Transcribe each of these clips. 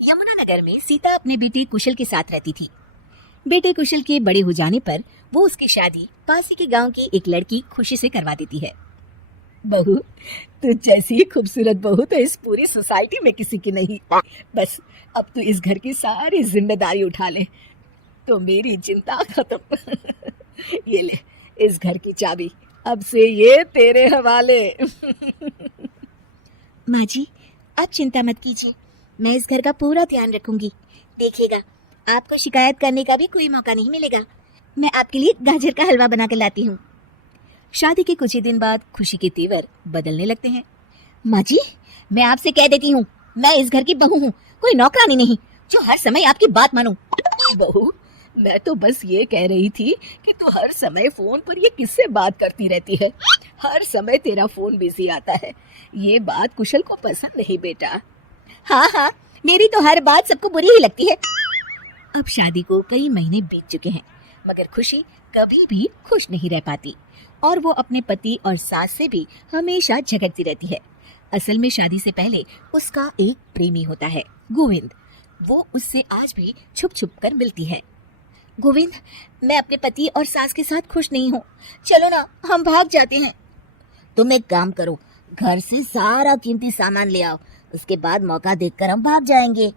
यमुनानगर में सीता अपने बेटे कुशल के साथ रहती थी। बेटे कुशल के बड़े हो जाने पर वो उसकी शादी पास ही के गांव की एक लड़की खुशी से करवा देती है। बहू, तू जैसी खूबसूरत बहू तो इस पूरी सोसाइटी में किसी की नहीं। बस अब तू इस घर की सारी जिम्मेदारी उठा ले तो मेरी चिंता खत्म। ये ले इस घर की चाबी, अब से ये तेरे हवाले। माँ जी, आप चिंता मत कीजिए, मैं इस घर का पूरा ध्यान रखूंगी। देखिएगा, आपको शिकायत करने का भी कोई मौका नहीं मिलेगा। मैं आपके लिए गाजर का हलवा बना कर लाती हूँ। शादी के कुछ ही दिन बाद खुशी के तेवर बदलने लगते हैं। माँ जी, मैं आपसे कह देती हूँ, मैं इस घर की बहू हूँ, कोई नौकरानी नहीं जो हर समय आपकी बात मानूं। बहू, मैं तो बस ये कह रही थी कि तू हर समय फोन पर ये किससे बात करती रहती है। हर समय तेरा फोन बिजी आता है। ये बात कुशल को पसंद नहीं बेटा। हाँ हाँ, मेरी तो हर बात सबको बुरी ही लगती है। अब शादी को कई महीने बीत चुके हैं, मगर खुशी कभी भी खुश नहीं रह पाती और वो अपने पति और सास से भी हमेशा झगड़ती रहती है। असल में शादी से पहले उसका एक प्रेमी होता है, गोविंद। वो उससे आज भी छुप छुप कर मिलती है। गोविंद, मैं अपने पति और सास के साथ खुश नहीं हूँ, चलो ना हम भाग जाते हैं। तुम एक काम करो, घर से सारा कीमती सामान ले आओ, उसके बाद मौका देखकर हम भाग जाएंगे।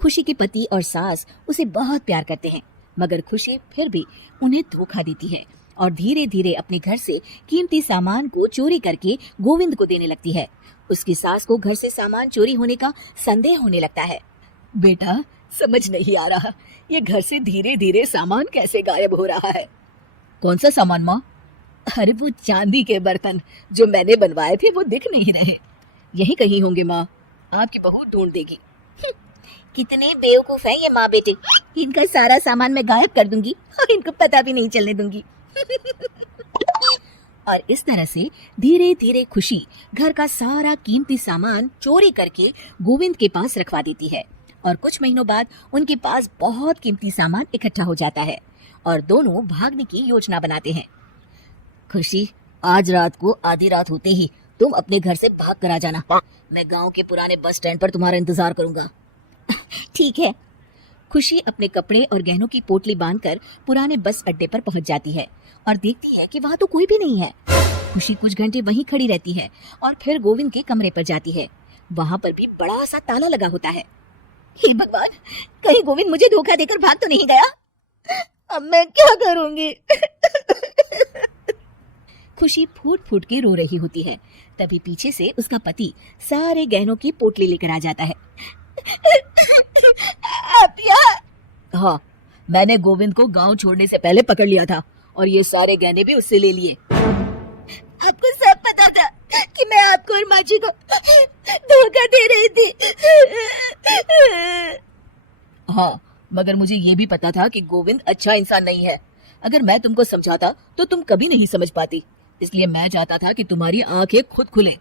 खुशी के पति और सास उसे बहुत प्यार करते हैं, मगर खुशी फिर भी उन्हें धोखा देती है और धीरे धीरे अपने घर से कीमती सामान को चोरी करके गोविंद को देने लगती है। उसकी सास को घर से सामान चोरी होने का संदेह होने लगता है। बेटा, समझ नहीं आ रहा, ये घर से धीरे धीरे सामान कैसे गायब हो रहा है। कौन सा सामान माँ? अरे वो चांदी के बर्तन जो मैंने बनवाए थे वो दिख नहीं रहे। यही कहीं होंगे माँ, आपकी बहू ढूंढ देगी। कितने बेवकूफ हैं ये माँ बेटे, इनका सारा सामान मैं गायब कर दूंगी और इनको पता भी नहीं चलने दूंगी। और इस तरह से धीरे धीरे खुशी घर का सारा कीमती सामान चोरी करके गोविंद के पास रखवा देती है और कुछ महीनों बाद उनके पास बहुत कीमती सामान इकट्ठा हो जाता है और दोनों भागने की योजना बनाते हैं। खुशी, आज रात को आधी रात होते ही तुम अपने घर से भाग कर आ जाना। मैं गांव के पुराने बस स्टैंड पर तुम्हारा इंतजार करूंगा। ठीक है। खुशी अपने कपड़े और गहनों की पोटली बांधकर पुराने बस अड्डे पर पहुंच जाती है और देखती है कि वहाँ तो कोई भी नहीं है। खुशी कुछ घंटे वहीं खड़ी रहती है और फिर गोविंद के कमरे पर जाती है। वहाँ पर भी बड़ा सा ताला लगा होता है। हे भगवान, कहीं गोविंद मुझे धोखा देकर भाग तो नहीं गया। अब मैं क्या करूंगी? खुशी फूट फूट के रो रही होती है। तभी पीछे से उसका पति सारे गहनों की पोटली लेकर आ जाता है। आप यहाँ? हाँ, मैंने गोविंद को गांव छोड़ने से पहले पकड़ लिया था और ये सारे गहने भी उससे ले लिए। आपको सब पता था कि मैं आपको और माँ जी को धोखा दे रही थी। हाँ, मगर मुझे ये भी पता था कि गोविंद अच्छा इंसान नहीं है। अगर मैं तुमको समझाता तो तुम कभी नहीं समझ पाती, इसलिए मैं चाहता था कि तुम्हारी आंखें खुद खुले।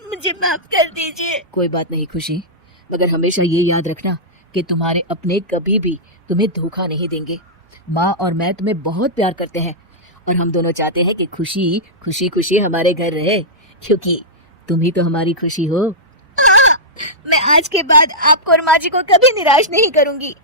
मुझे माफ कर दीजिए। कोई बात नहीं खुशी, मगर हमेशा ये याद रखना कि तुम्हारे अपने कभी भी तुम्हें धोखा नहीं देंगे। माँ और मैं तुम्हें बहुत प्यार करते हैं और हम दोनों चाहते हैं कि खुशी खुशी खुशी हमारे घर रहे, क्योंकि तुम ही तो हमारी खुशी हो। मैं आज के बाद आपको और माँ जी को कभी निराश नहीं करूंगी।